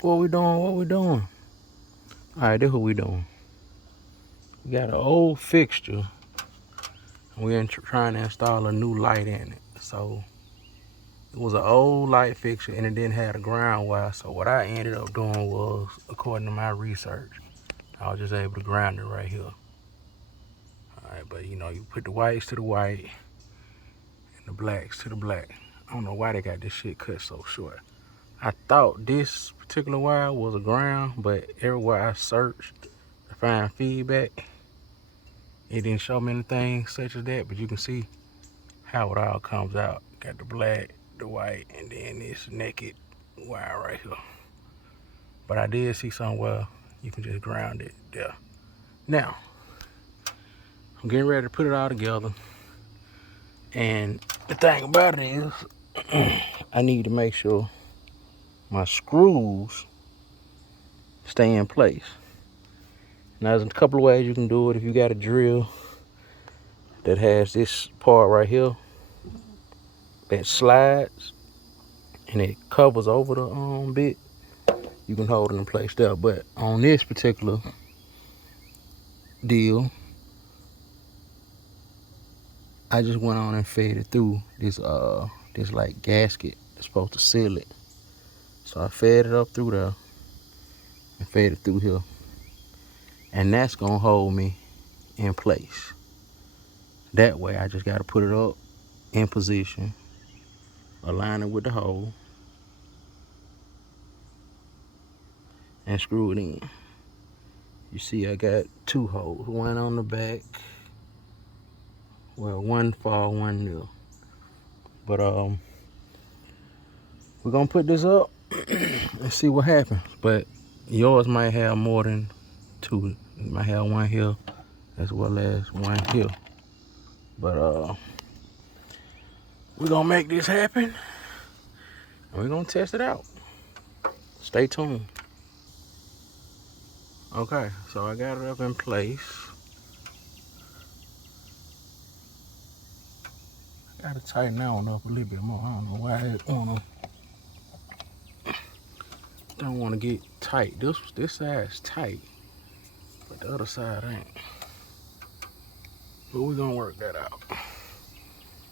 What we doing? What we doing? Alright, this what we doing. We got an old fixture. And we're trying to install a new light in it. So it was an old light fixture and it didn't have a ground wire. So what I ended up doing was, according to my research, I was just able to ground it right here. Alright, but you know, you put the whites to the white and the blacks to the black. I don't know why they got this shit cut so short. I thought this particular wire was a ground, but everywhere I searched to find feedback, it didn't show me anything such as that. But you can see how it all comes out. Got the black, the white, and then this naked wire right here. But I did see somewhere you can just ground it there. Now, I'm getting ready to put it all together. And the thing about it is, I need to make sure my screws stay in place. Now, there's a couple of ways you can do it. If you got a drill that has this part right here that slides and it covers over the bit, you can hold it in place there. But on this particular deal, I just went on and fed it through this like gasket that's supposed to seal it. So I fed it up through there and fed it through here. And that's gonna hold me in place. That way I just gotta put it up in position, align it with the hole, and screw it in. You see I got two holes, one on the back, well, one far, one near. But we're gonna put this up and see what happens. But yours might have more than two. You might have one here as well as one here. But we're gonna make this happen and we're gonna test it out. Stay tuned. Okay, so I got it up in place. I gotta tighten that one up a little bit more. I don't know why don't wanna get tight. This side's tight, but the other side ain't. But we're gonna work that out.